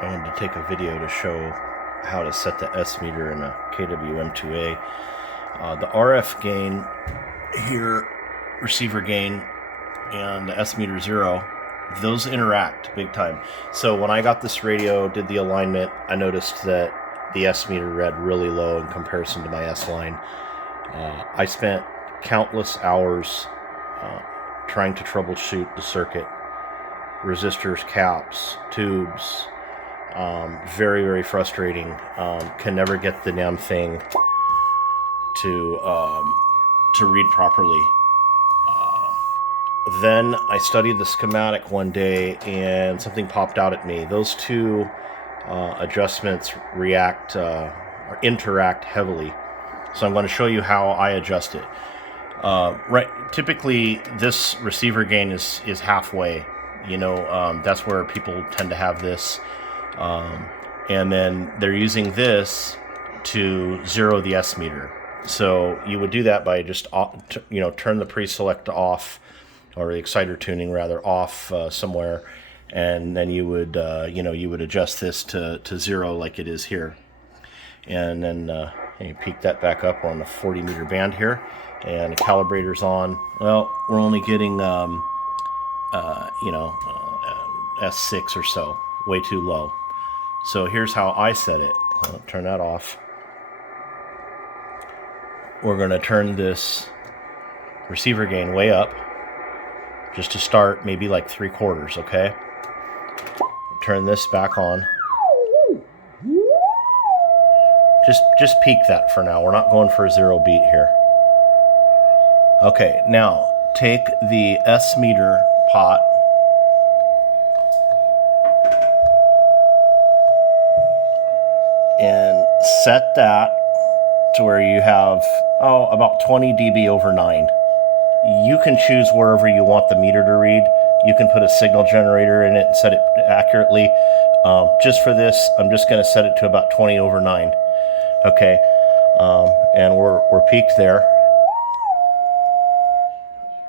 I wanted to take a video to show how to set the S meter in a KWM-2A. The RF gain here, receiver gain, and the S meter 0, those interact big time. So when I got this radio, did the alignment, I noticed that the S meter read really low in comparison to my S line. I spent countless hours trying to troubleshoot the circuit, resistors, caps, tubes. Very, very frustrating. Can never get the damn thing to read properly. Then I studied the schematic one day and something popped out at me. Those two adjustments interact heavily. So I'm going to show you how I adjust it. Typically this receiver gain is halfway. That's where people tend to have this. And then they're using this to zero the S meter. So you would do that by just turn the pre-select off, or the exciter tuning rather, off somewhere, and then you would adjust this to zero like it is here, and then you peak that back up. We're on the 40 meter band here, and the calibrator's on. Well, we're only getting S6 or so, way too low. So here's how I set it. I'll turn that off. We're going to turn this receiver gain way up, just to start, maybe like 3/4, okay? Turn this back on. Just peak that for now. We're not going for a 0 beat here. Okay, now take the S meter pot, and set that to where you have about 20 dB over 9. You can choose wherever you want the meter to read. You can put a signal generator in it and set it accurately. Just for this, I'm just going to set it to about 20 over 9. Okay, and we're peaked there.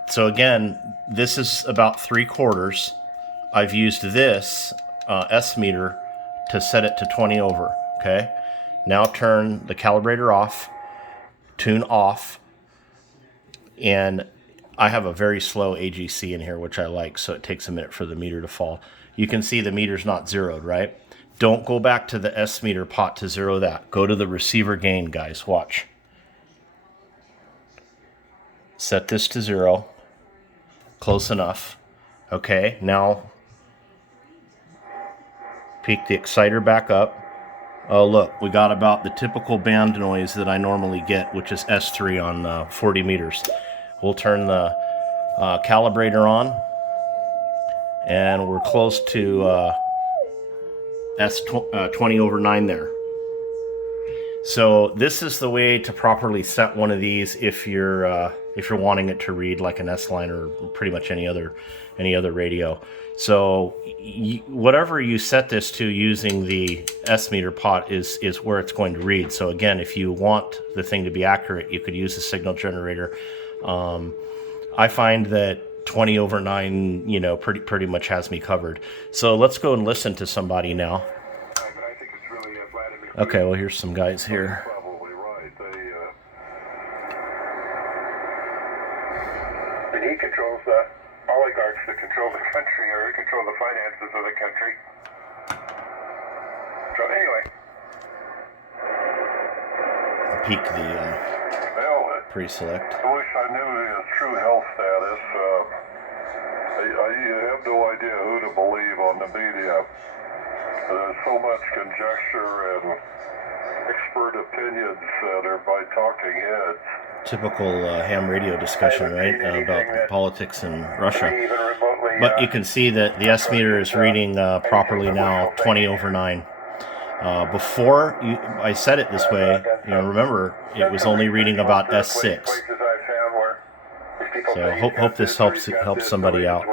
So again, this is about 3/4. I've used this S meter to set it to 20 over. Okay, now turn the calibrator off, tune off, and I have a very slow AGC in here, which I like, so it takes a minute for the meter to fall. You can see the meter's not zeroed, right? Don't go back to the S meter pot to zero that. Go to the receiver gain, guys. Watch. Set this to 0. Close enough. Okay, now peak the exciter back up. Oh, look, we got about the typical band noise that I normally get, which is S3 on 40 meters. We'll turn the calibrator on, and we're close to S20 over 9 there. So this is the way to properly set one of these if you're wanting it to read like an S line or pretty much any other radio. So whatever you set this to using the S meter pot is where it's going to read. So again, if you want the thing to be accurate, you could use a signal generator. I find that 20 over 9, pretty much has me covered. So let's go and listen to somebody now. Okay, well, here's some guys here. And he controls the oligarchs that control the country, or he control the finances of the country. So anyway. Peak the pre-select. I wish I knew his true health status. I have no idea who to believe on the media. There's so much conjecture and expert opinions that are by talking heads. Typical ham radio discussion, right, about politics in Russia. But you can see that the S meter is reading properly now, 20 over 9. Before I set it this way, remember, it was only reading about S6. So hope this helps somebody out.